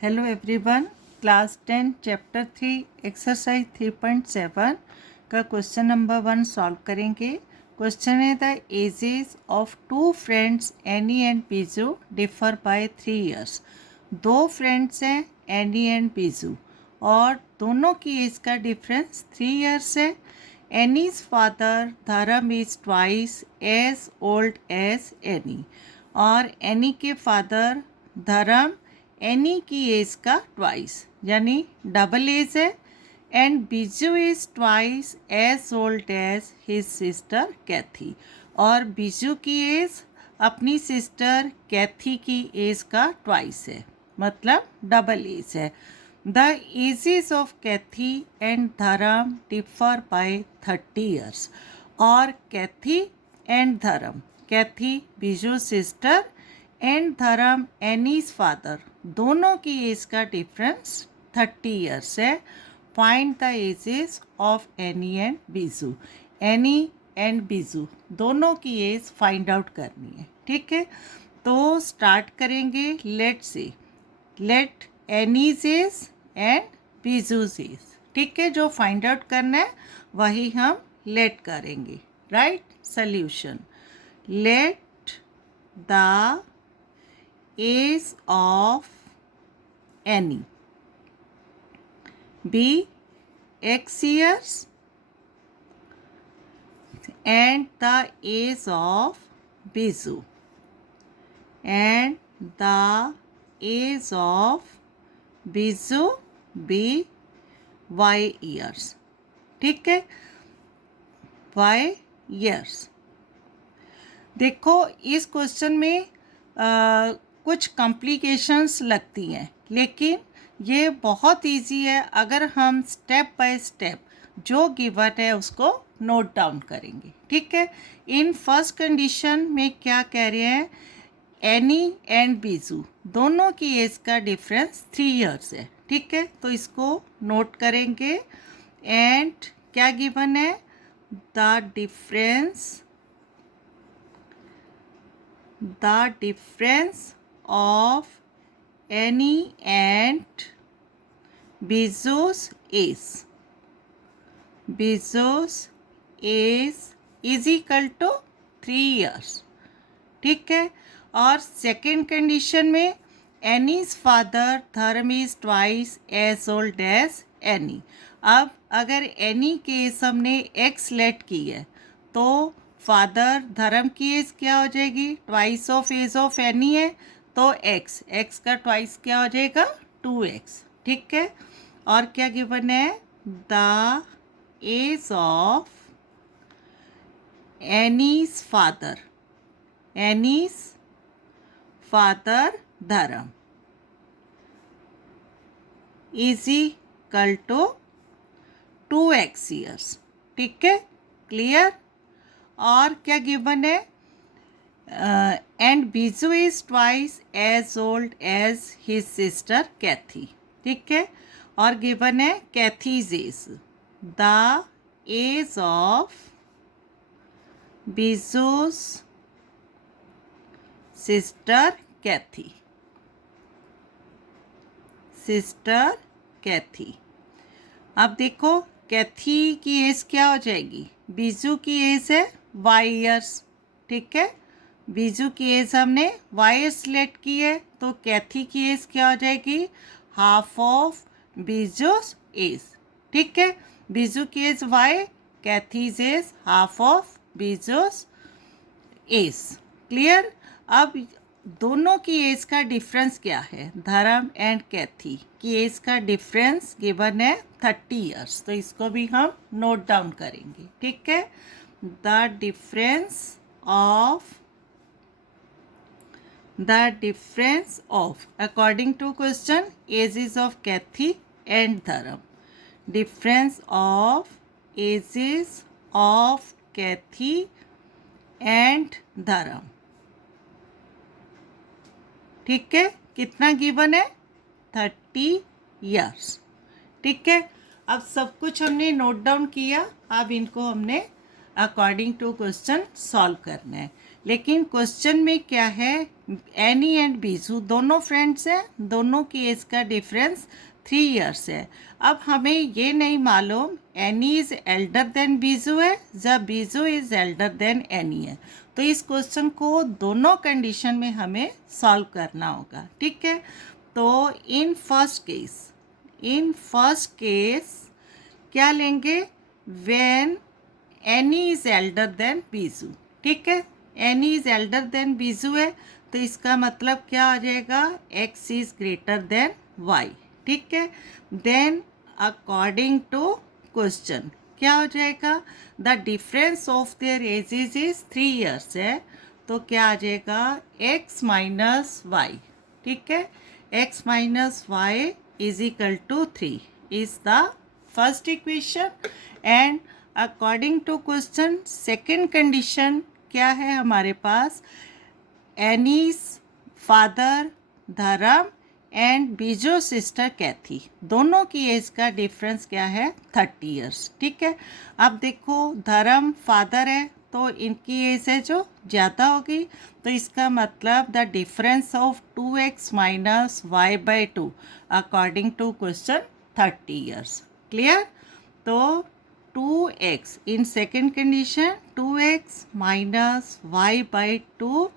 Hello everyone, class 10 chapter 3 exercise 3.7 का question number 1 solve करेंगे। Question है the ages of two friends Annie and Biju differ by 3 years. दो friends हैं Annie and Biju और दोनों की एज का डिफरेंस 3 इयर्स है। Annie's father Dharam is twice as old as Annie और एनी के फादर धर्म एनी की एज का ट्वाइस यानी डबल एज है। And Biju is twice as old as his sister Kathy और बीजू की एज अपनी सिस्टर कैथी की एज का ट्वाइस है, मतलब डबल एज है। The ages of Kathy and Dharam differ by 30 years और Kathy and Dharam, Kathy Biju sister and Dharam Annie's father, दोनों की एज का डिफरेंस 30 ईयर्स है। Find the ages of Annie and Biju. Annie and Biju दोनों की एज फाइंड आउट करनी है, ठीक है। तो स्टार्ट करेंगे। Let Annie's age and Biju's age, ठीक है। जो फाइंड आउट करना है वही हम लेट करेंगे, right. Solution, let the age of any be x years and the age of Biju and the age of Biju be y years, ठीक है। y years। देखो इस क्वेश्चन में कुछ कॉम्प्लिकेशंस लगती हैं, लेकिन ये बहुत इजी है अगर हम स्टेप बाय स्टेप जो गिवन है उसको नोट डाउन करेंगे, ठीक है। इन फर्स्ट कंडीशन में क्या कह रहे हैं, एनी एंड बीजू दोनों की एज का डिफरेंस 3 इयर्स है, ठीक है। तो इसको नोट करेंगे। एंड क्या गिवन है, the difference of any and Biju's age is equal to 3 years, ठीक है। और सेकेंड कंडीशन में Annie's father Dharam is twice as old as Annie. अब अगर एनी के एज हमने एक्स लेट की है तो फादर धर्म की एज क्या हो जाएगी, twice of age of Annie है तो एक्स का ट्वाइस क्या हो जाएगा, 2x, ठीक है। और क्या गिवन है, the age of Annie's father Dharam is equal to 2x years, ठीक है। क्लियर। और क्या गिवन है, and Biju is twice as old as his sister Kathy, ठीक है। और गिवन है Kathy's age, the age of Biju's sister Kathy. अब देखो कैथी की एज क्या हो जाएगी, बीजू की एज है y ईयर्स, ठीक है। बीजू की एज हमने y सेलेक्ट की है तो कैथी की एज क्या हो जाएगी, हाफ ऑफ बीजूस एज, ठीक है। बीजू की age y, Kathy's age half of Biju's age. Clear. अब दोनों की एज का डिफरेंस क्या है, धर्म एंड कैथी की एज का डिफरेंस गिवन है 30 ईयर्स, तो इसको भी हम नोट डाउन करेंगे, ठीक है। The difference of according to question ages of Kathy and Dharam, difference of ages of Kathy and Dharam, ठीक है। कितना गिवन है, 30 ईयर्स, ठीक है। अब सब कुछ हमने नोट डाउन किया, अब इनको हमने अकॉर्डिंग टू क्वेश्चन सॉल्व करना है। लेकिन क्वेश्चन में क्या है, एनी एंड बीजू दोनों फ्रेंड्स हैं, दोनों की एज का डिफरेंस 3 इयर्स है। अब हमें ये नहीं मालूम Annie is elder than Biju है या Biju is elder than Annie है। तो इस क्वेश्चन को दोनों कंडीशन में हमें सॉल्व करना होगा, ठीक है। तो इन फर्स्ट केस क्या लेंगे, when Annie is elder than Biju, ठीक है। Annie is elder than Biju है तो इसका मतलब क्या आ जाएगा, x is greater than y, ठीक है। देन अकॉर्डिंग टू क्वेश्चन क्या हो जाएगा, the difference of their ages is 3 years है, तो क्या आ जाएगा, एक्स माइनस वाई, ठीक है। X minus y is equal to 3 is the first equation. And according to question second condition क्या है हमारे पास, Annie's father Dharam and Biju sister Kathy, दोनों की एज का डिफरेंस क्या है, 30 इयर्स, ठीक है। अब देखो धर्म फादर है तो इनकी एज है जो ज़्यादा होगी, तो इसका मतलब the difference of 2x minus y by 2 according to question 30 years, clear. तो 2x in second condition 2x minus y by 2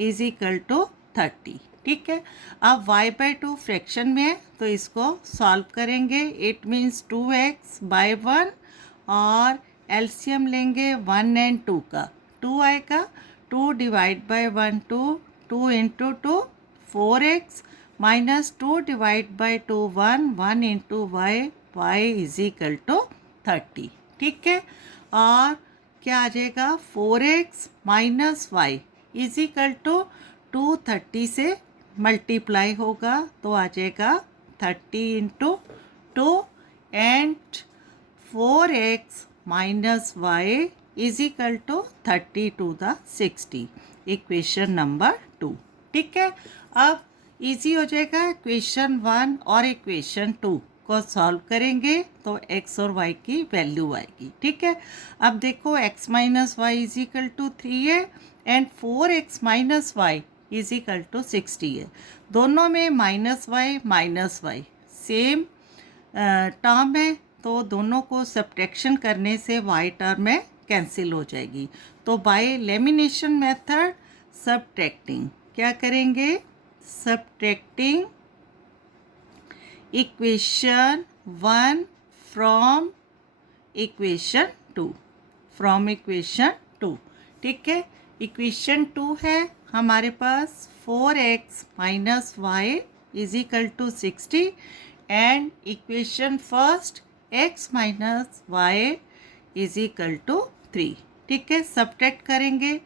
is equal to 30, ठीक है। अब y बाई 2 फ्रैक्शन में है तो इसको सॉल्व करेंगे, इट मीन्स 2x बाई 1 और एलसीएम लेंगे 1 एंड 2 का, 2 आएगा, 2 divide by 1 2 into 2 4x minus 2 divide by 2 1 into y is equal to 30, ठीक है। और क्या आ जाएगा, 4x minus y is equal to 230 से मल्टीप्लाई होगा तो आ जाएगा 30 into 2 and 4x minus y is equal to 30 to the 60, equation number 2, ठीक है। अब इजी हो जाएगा, इक्वेशन 1 और इक्वेशन 2 को सॉल्व करेंगे तो x और y की वैल्यू आएगी, ठीक है। अब देखो x minus y is equal to 3 है and 4x minus y is equal to 60 है, दोनों में माइनस वाई सेम टर्म है तो दोनों को सब्ट्रैक्शन करने से y टर्म में कैंसिल हो जाएगी। तो बाय एलिमिनेशन मेथड सब्ट्रैक्टिंग क्या करेंगे, सब्ट्रैक्टिंग इक्वेशन 1 फ्रॉम इक्वेशन 2, ठीक है। इक्वेशन 2 है हमारे पास 4x minus y is equal to 60 and equation first x minus y is equal to 3, ठीक है। सब्ट्रैक्ट करेंगे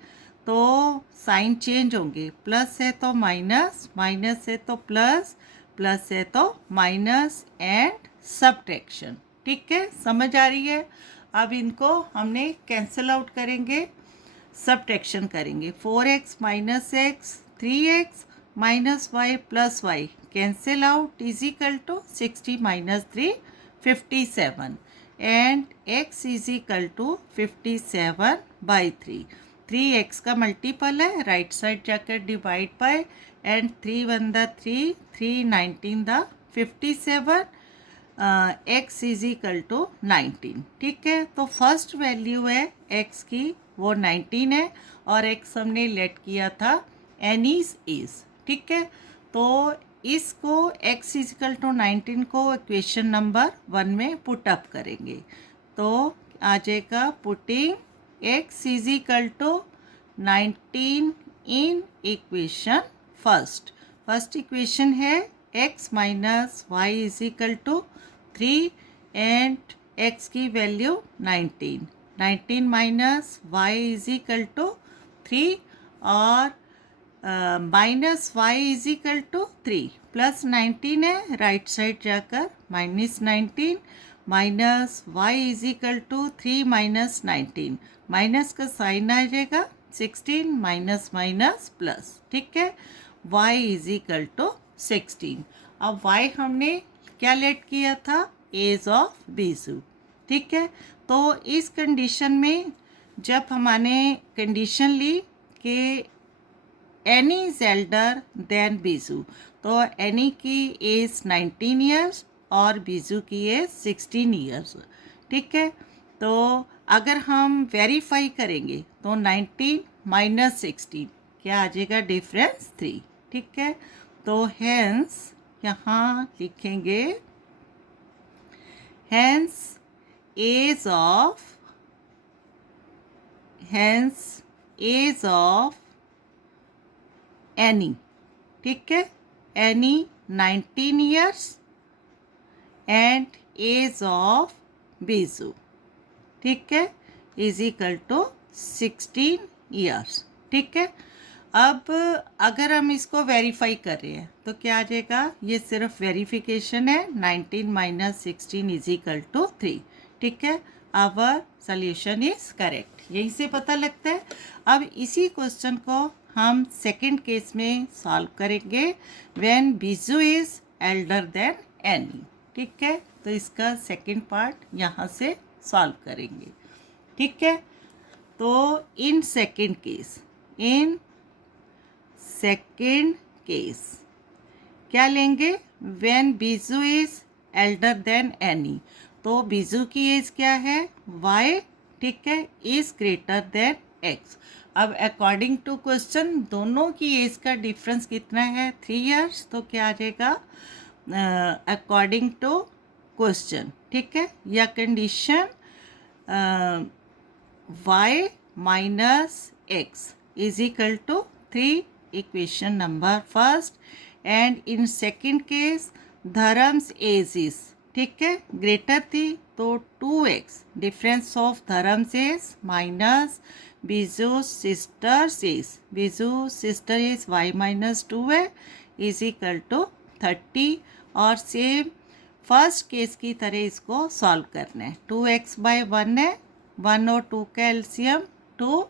तो साइन चेंज होंगे, प्लस है तो माइनस, माइनस है तो प्लस, प्लस है तो माइनस एंड सब्ट्रैक्शन, ठीक है, समझ आ रही है। अब इनको हमने कैंसिल आउट करेंगे, सब्ट्रैक्शन करेंगे, 4x minus x 3x minus y plus y cancel out is equal to 60 minus 3 57 and x is equal to 57 by 3x का मल्टीपल है, राइट साइड जाकर divide by and 3 1 the 3 19 the 57 x is equal to 19, ठीक है। तो first value है x की वो 19 है और x हमने लेट किया था एनीज इज, ठीक है। तो इसको x इज इक्वल टू 19 को इक्वेशन नंबर 1 में पुट अप करेंगे तो आ जाएगा, putting x is equal to 19 in equation first equation है x minus y is equal to 3 and x की value 19 minus y is equal to 3 और minus y is equal to 3 plus 19 है, right side जाकर minus 19 minus y is equal to 3 minus 19, minus का sign आ जाएगा 16 minus minus plus, ठीक है। y is equal to 16। अब y हमने क्या लेट किया था, एज ऑफ बीजू, ठीक है। तो इस कंडीशन में जब हमने कंडीशन ली कि Annie is elder than Biju, तो एनी की एज 19 ईयर्स और बीजू की एज 16 ईयर्स। ठीक है, तो अगर हम वेरीफाई करेंगे तो 19 माइनस 16 क्या आ जाएगा, डिफरेंस 3। ठीक है, तो हेंस यहाँ लिखेंगे हेंस एज ऑफ एनी, ठीक है, Annie 19 years and age of Biju, ठीक है, इज इक्वल टू 16 ईयर्स। ठीक है, अब अगर हम इसको वेरीफाई कर रहे हैं तो क्या आ जाएगा, ये सिर्फ वेरिफिकेशन है। 19 माइनस 16 इज इक्वल टू 3। ठीक है, आवर सोल्यूशन इज करेक्ट, यहीं से पता लगता है। अब इसी क्वेश्चन को हम सेकंड केस में सॉल्व करेंगे, when Biju is elder than Annie. ठीक है, तो इसका सेकंड पार्ट यहाँ से सॉल्व करेंगे। ठीक है, तो इन सेकंड केस क्या लेंगे, when Biju is elder than Annie, तो बीजू की एज क्या है, y, ठीक है, इज ग्रेटर देन x। अब अकॉर्डिंग टू क्वेश्चन दोनों की एज का डिफरेंस कितना है, 3 इयर्स, तो क्या आ जाएगा अकॉर्डिंग टू क्वेश्चन, ठीक है, या condition y minus x is equal to 3, equation number first. And in second case Dharam's age is, ठीक है, ग्रेटर थी तो 2x, difference of Dharam's age minus Biju sister is y minus 2 है, इज इक्वल टू 30। और same first case की तरह इसको solve करना है। 2x बाय 1 है, 1 और 2 का LCM 2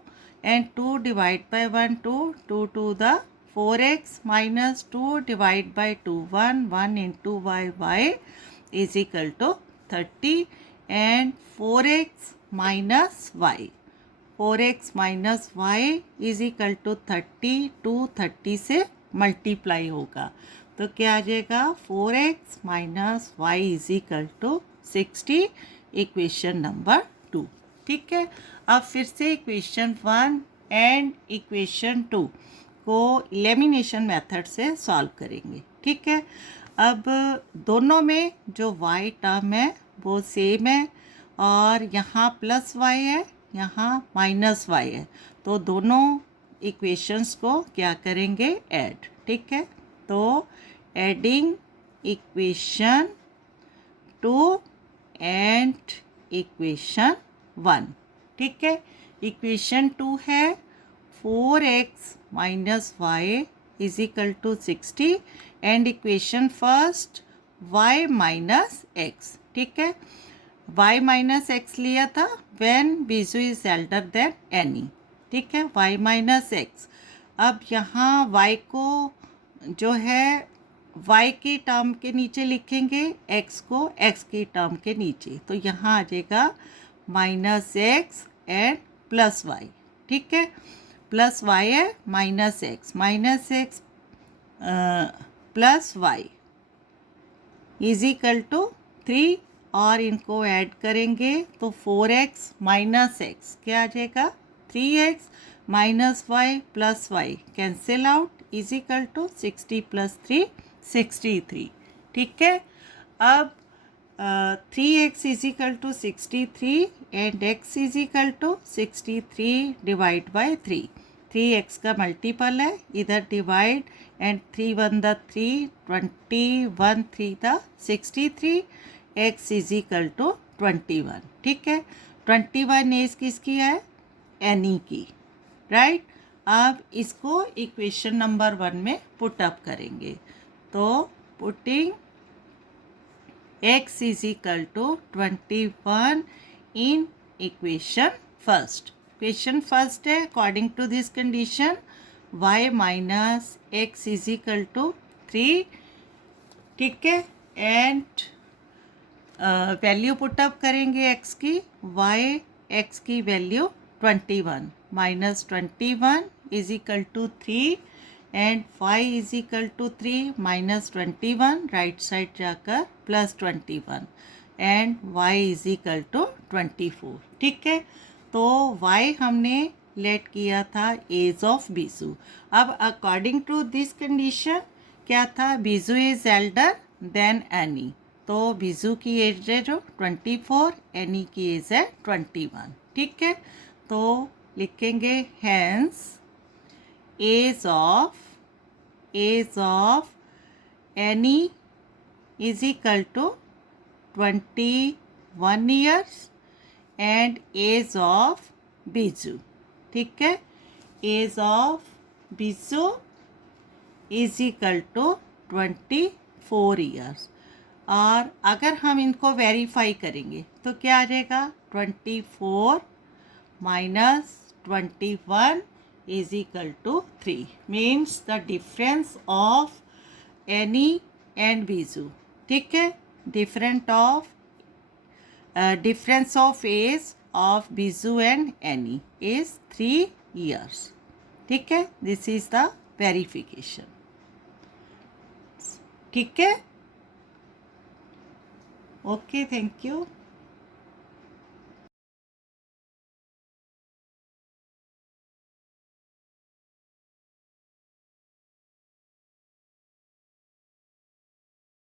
and 2 divide by 1 2 to the 4x minus 2 divide by 2 1 into y is equal to 30 and 4x minus y is equal to 30, 30 से मल्टीप्लाई होगा तो क्या आ जाएगा, 4x minus y is equal to 60, equation number 2। ठीक है, अब फिर से इक्वेशन 1 एंड इक्वेशन 2 को एलिमिनेशन मेथड से सॉल्व करेंगे। ठीक है, अब दोनों में जो y टर्म है वो सेम है और यहाँ प्लस y है, यहाँ माइनस y है, तो दोनों इक्वेशंस को क्या करेंगे, ऐड। ठीक है, तो एडिंग इक्वेशन 2 एंड इक्वेशन 1। ठीक है, इक्वेशन 2 है 4x minus y is equal to 60 and equation first y minus x। ठीक है, y माइनस x लिया था when Biju is elder than Annie. ठीक है, y माइनस x। अब यहाँ y को जो है y की टर्म के नीचे लिखेंगे, x को x की टर्म के नीचे, तो यहाँ आ जाएगा minus x and plus y। ठीक है, प्लस y है minus x plus y is equal to 3 और इनको ऐड करेंगे तो 4x माइनस x क्या आ जाएगा, 3x minus y plus y cancel out is equal to 60 plus 3 63। ठीक है, अब 3x is equal to 63 and x is equal to 63 divide by 3, 3x का मल्टीपल है, इधर divide and 3 1 the 3 21 3 the 63, x is equal to 21। ठीक है, 21 as किसकी है, एनी की, राइट। अब इसको इक्वेशन नंबर 1 में पुट अप करेंगे, तो putting x is equal to 21 in equation first. Equation first है, according to this condition y minus x is equal to 3। ठीक है, एंड वैल्यू पुटअप करेंगे x की, y x की वैल्यू 21 minus 21 is equal to 3 and y is equal to 3 minus 21, right side जाकर plus 21 and y is equal to 24। ठीक है, तो y हमने लेट किया था एज ऑफ बीजू। अब अकॉर्डिंग टू दिस कंडीशन क्या था, Biju is elder than Annie, तो बीजू की एज है जो 24, एनी की एज है 21। ठीक है, तो लिखेंगे hence age of Annie is equal to 21 years and age of Biju. ठीक है, age of Biju is equal to 24 years. और अगर हम इनको वेरीफाई करेंगे तो क्या आ जाएगा, 24 minus 21 is equal to 3, means the difference of Annie and Biju. ठीक है, difference of age of Biju and Annie is 3 years. ठीक है, दिस इज द वेरिफिकेशन। ठीक है, ओके, थैंक यू।